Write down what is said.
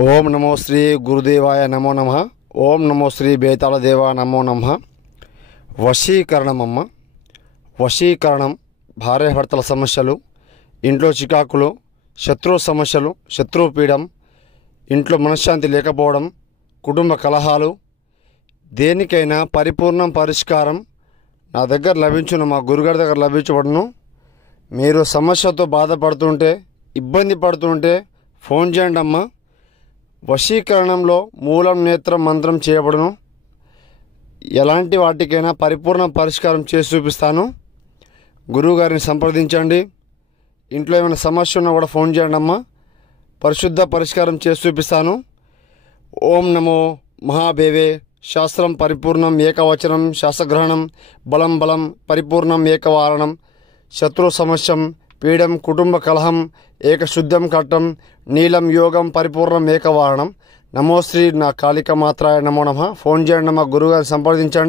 ఓం నమో శ్రీ గురుదేవాయ నమో నమః. ఓం నమో శ్రీ బేతాళ దేవ నమో నమః. వశీకరణమమ్మ. వశీకరణం, భార్యాభర్తల సమస్యలు, ఇంట్లో చికాకులు, శత్రు సమస్యలు, శత్రుపీడం, ఇంట్లో మనశ్శాంతి లేకపోవడం, కుటుంబ కలహాలు, దేనికైనా పరిపూర్ణం పరిష్కారం నా దగ్గర లభించును, మా గురుగారి దగ్గర లభించబడును. మీరు సమస్యతో బాధపడుతుంటే, ఇబ్బంది పడుతుంటే ఫోన్ చేయండి అమ్మ. వశీకరణంలో మూలం నేత్రం మంత్రం చేయబడును. ఎలాంటి వాటికైనా పరిపూర్ణ పరిష్కారం చేసి చూపిస్తాను. గురువుగారిని సంప్రదించండి. ఇంట్లో ఏమైనా సమస్య ఉన్నా కూడా ఫోన్ చేయండి అమ్మ. పరిశుద్ధ పరిష్కారం చేసి చూపిస్తాను. ఓం నమో మహాభేవే. శాస్త్రం పరిపూర్ణం ఏకవచనం, శాస్త్రగ్రహణం బలం బలం పరిపూర్ణం ఏకవారణం. శత్రు సమస్యం పీడం కుటుంబ కలహం ఏకశుద్ధం కట్టం నీలం యోగం పరిపూర్ణం ఏకవారణం. నమో శ్రీ నా కాళిక మాత్రాయ నమో నమః. ఫోన్ చేయండి అమ్మ. గురువుగారిని సంప్రదించండి.